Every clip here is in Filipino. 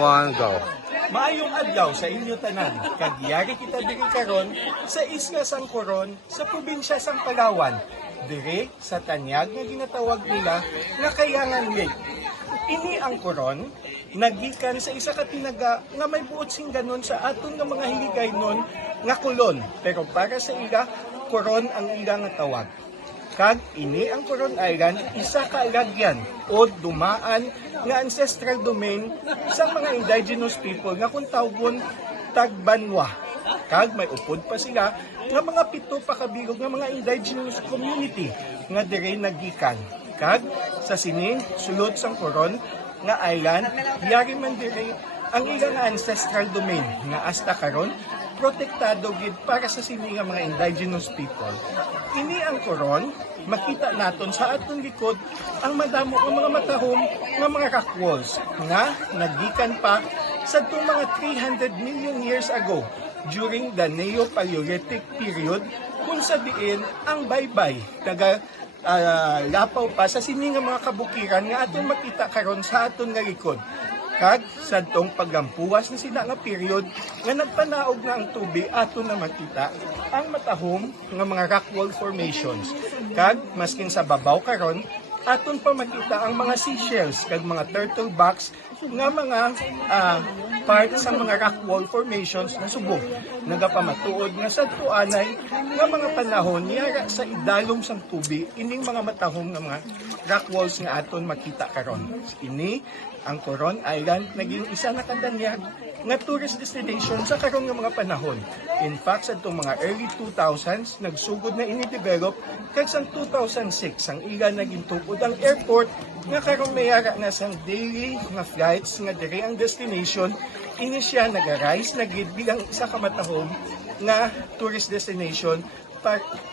1, go. Maayong adlaw sa inyo tanan. Kagiyari kita diri karon sa Isla Sangcoron sa probinsya sang Palawan. Diri sa tanyag nga ginatawag nila nga Kayangan Lake. Ini ang koron nagikan sa isa ka tinaga nga may buot sing ganon sa aton nga mga hiligay nun nga kulon. Pero para sa ila, koron ang ila nga tawag. Kag ini ang Coron Island, isa ka lagyan o dumaan nga ancestral domain sa mga indigenous people nga kung tawgon Tagbanwa. Kag may upod pa sila nga mga 7 pa kabilog nga mga indigenous community nga dire nagikan. Kag sa sini sulod sang Coron nga island, yari man dire ang ilang ancestral domain nga hasta karon protektado gid para sa sini nga mga indigenous people. Ini ang Coron, makita naton sa aton likod ang madamo ng mga matahom nga mga rock walls nga nagikan pa sa itong mga 300 million years ago during the Neo-Paleolithic period kung sabihin ang baybay taga lapaw pa sa sini nga mga kabukiran nga aton makita karon sa aton nga likod. Kag sa itong paggampuwas na sila nga period nga nagpanaog na ang tubig ato na makita ang matahom nga mga rock wall formations. Kag maskin sa babaw karon aton pa makita ang mga seashells kag mga turtle backs nga mga parts sa mga rock wall formations na subok. Nagapamatuod nga sa tuanay nga mga panahon yara sa idalom sang tubig ining mga matahom nga mga rock walls nga aton makita karon. Ini ang Coron Island naging isa na kadanyag nga tourist destination sa karon nga mga panahon. In fact, sa itong mga early 2000s, nagsugod na ini-develop kag sang 2006 ang ila naging tukod ang airport nga karon mayara na sang daily nga flights nga dire ang destination. Ini siya nag-arise na gid bilang isa ka matahom nga tourist destination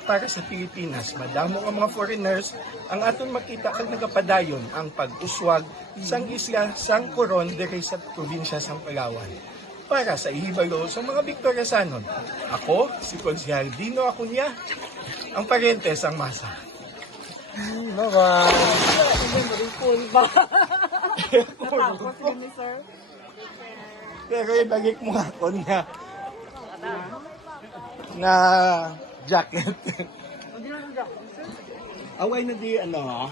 para sa Pilipinas. Madamo ang mga foreigners ang aton makita kag nagapadayon ang pag-uswag sang isla sang Coron diri sa probinsya sang Palawan. Para sa ihibalo sa mga Victoriasanon, ako si Konsehal Dino Acuña, ang parente sang masa. Bye-bye. Pero ibalik mo ako na jacket. Away na di ano ha?